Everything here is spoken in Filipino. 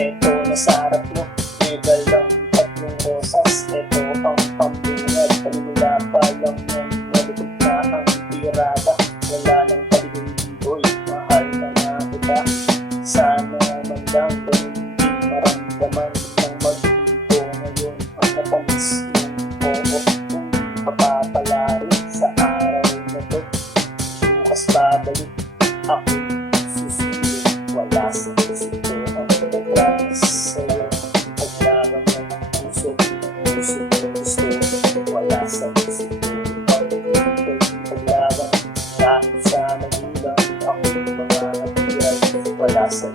Eto nasa harap mo, may dalang tatlong rosas. Eto ang pambungad, panimula pa lang yan, malupit na ang tirada. Wala nang paligid-boy, mahal na nga kita. Sana man lang ganun din maramdaman ng mag-ibo ngayon ang matamis ng oo. Kung papapala rin sa araw na to, bukas babalik ako susunod. Wala sa gusto ang pagkakas sa'yo, paglaban ng puso, gusto. Wala sa gusto paglaban kahit sa nagulang ako mga natira. Wala sa